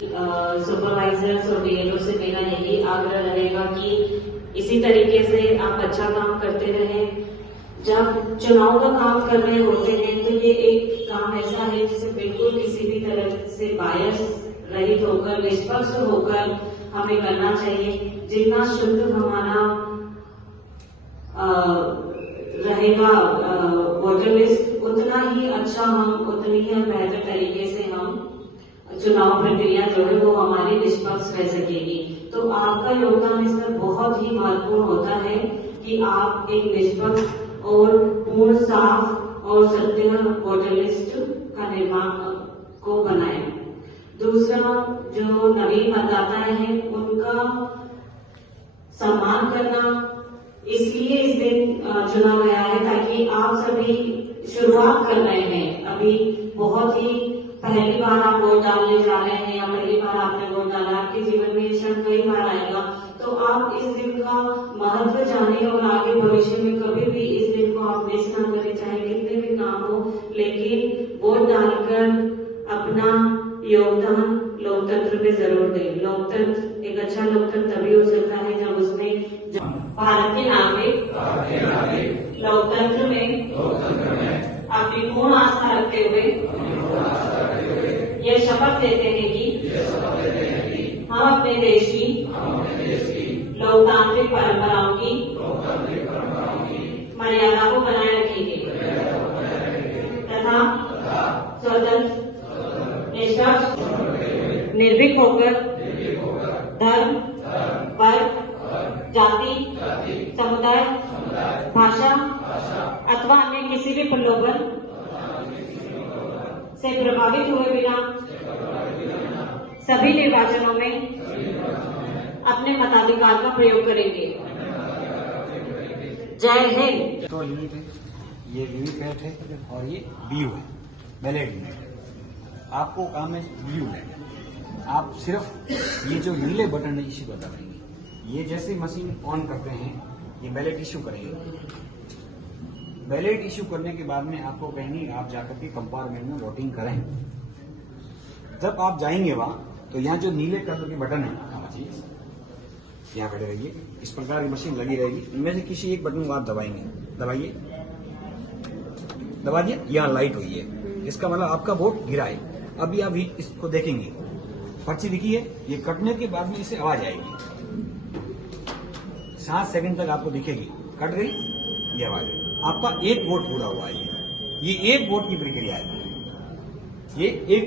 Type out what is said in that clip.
Supervisors और BLO से मेरा यही आग्रह रहेगा कि इसी तरीके से आप अच्छा काम करते रहें। जब चुनाव का काम कर रहे होते हैं तो ये एक काम ऐसा है जिसे बिल्कुल किसी भी तरह से बायस रहित होकर, निष्पक्ष होकर हमें करना चाहिए। जितना शुद्ध हमारा रहेगा वोटर लिस्ट, उतना ही अच्छा उतनी ही बेहतर तरीके से हम चुनाव प्रक्रिया जो है वो हमारी निष्पक्ष रह सकेगी। तो आपका योगदान इसमें बहुत ही महत्वपूर्ण होता है कि आप एक निष्पक्ष और पूर्ण, साफ और सत्य वोटर लिस्ट का निर्माण को बनाएं। दूसरा, जो नवीन मतदाता है उनका सम्मान करना, इसलिए इस दिन चुना गया है ताकि आप सभी शुरुआत कर रहे हैं, अभी बहुत ही पहली बार आप वोट डालने जा रहे हैं या पहली बार आपने वोट डाला, आपके जीवन में ये क्षण कई बार आएगा, तो आप इस दिन का महत्व जाने और आगे भविष्य में कभी भी इस दिन को आप मिस ना करें, चाहे कितने भी काम हो, लेकिन वोट डालकर अपना योगदान लोकतंत्र पे जरूर दें। लोकतंत्र, एक अच्छा लोकतंत्र तभी हो सकता है जब उसमें भारत के नागरिक लोकतंत्र में अपनी पूर्ण आस्था रखते हुए यह शपथ लेते हैं कि हम अपने देश की लोकतांत्रिक परंपराओं की मर्यादा को बनाए रखेंगे तथा स्वतंत्र, निष्पक्ष, निर्भीक होकर धर्म, वर्ग, जाति, समुदाय, भाषा अथवा अन्य किसी भी प्रलोभन से प्रभावित हुए बिना सभी निर्वाचनों में अपने मताधिकार का प्रयोग करेंगे। जय हिंद। तो यूनिट है, ये वीवीपैट है और ये बीयू है, बैलेट यूनिट है। आपको काम है बीयू है, आप सिर्फ ये जो नीले बटन है इसी को दबाएंगे। ये जैसे मशीन ऑन करते हैं ये बैलेट इश्यू करेंगे। बैलेट इश्यू करने के बाद में आपको कहेंगे आप जाकर के कंपार्टमेंट में वोटिंग करें। जब आप जाएंगे वहां तो यहाँ जो नीले कलर के बटन है यहाँ खड़े रहिए, इस प्रकार की मशीन लगी रहेगी, इनमें से किसी एक बटन को आप दबाएंगे, दबाइए, दबा दिया, यहाँ लाइट हुई है, इसका मतलब आपका वोट गिरा है। अभी आप इसको देखेंगे, पर्ची दिखी है, ये कटने के बाद में इसे आवाज आएगी, 7 सेकंड तक आपको दिखेगी, कट गई ये आवाज है, आपका एक वोट पूरा हुआ है। ये एक वोट की प्रक्रिया है, ये एक